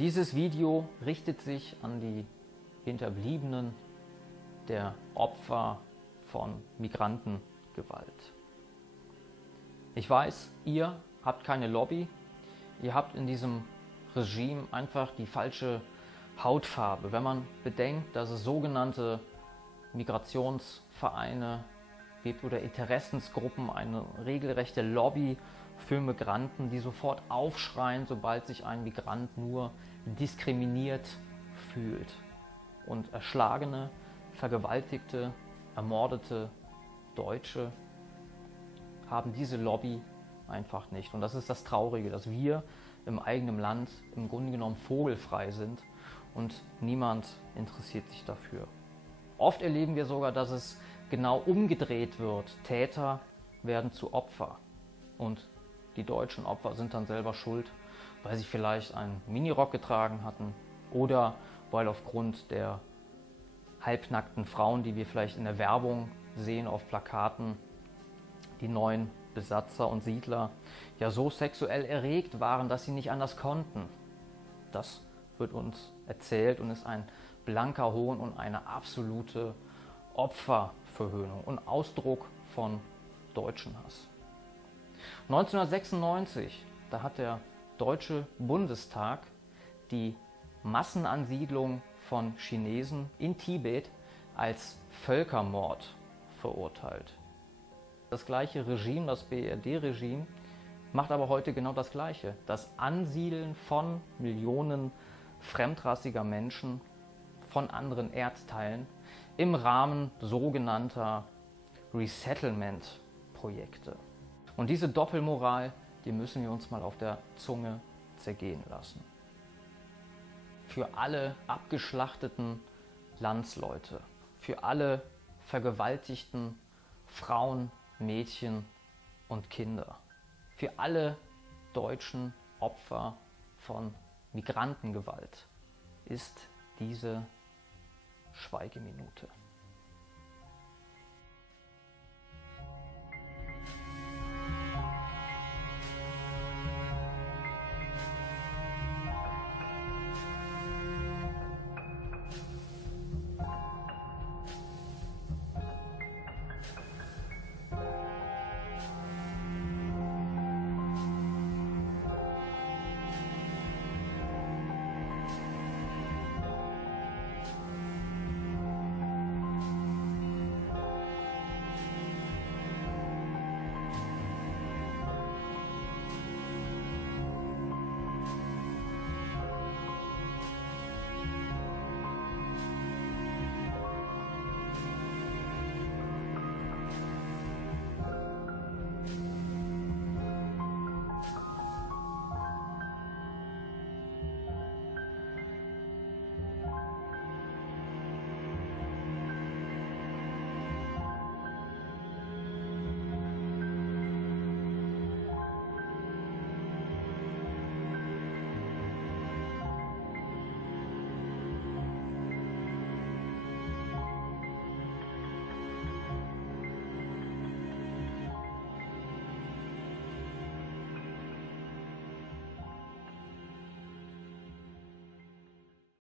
Dieses Video richtet sich an die Hinterbliebenen der Opfer von Migrantengewalt. Ich weiß, ihr habt keine Lobby, ihr habt in diesem Regime einfach die falsche Hautfarbe. Wenn man bedenkt, dass es sogenannte Migrationsvereine gibt oder Interessensgruppen, eine regelrechte Lobby für Migranten, die sofort aufschreien, sobald sich ein Migrant nur diskriminiert fühlt. Und erschlagene, vergewaltigte, ermordete Deutsche haben diese Lobby einfach nicht. Und das ist das Traurige, dass wir im eigenen Land im Grunde genommen vogelfrei sind und niemand interessiert sich dafür. Oft erleben wir sogar, dass es genau umgedreht wird. Täter werden zu Opfer und die deutschen Opfer sind dann selber schuld, weil sie vielleicht einen Minirock getragen hatten oder weil aufgrund der halbnackten Frauen, die wir vielleicht in der Werbung sehen auf Plakaten, die neuen Besatzer und Siedler ja so sexuell erregt waren, dass sie nicht anders konnten. Das wird uns erzählt und ist ein blanker Hohn und eine absolute Opferverhöhnung und Ausdruck von Deutschenhass. 1996, da hat der Deutsche Bundestag die Massenansiedlung von Chinesen in Tibet als Völkermord verurteilt. Das gleiche Regime, das BRD-Regime, macht aber heute genau das Gleiche. Das Ansiedeln von Millionen fremdrassiger Menschen von anderen Erdteilen im Rahmen sogenannter Resettlement-Projekte. Und diese Doppelmoral, die müssen wir uns mal auf der Zunge zergehen lassen. Für alle abgeschlachteten Landsleute, für alle vergewaltigten Frauen, Mädchen und Kinder, für alle deutschen Opfer von Migrantengewalt ist diese Schweigeminute.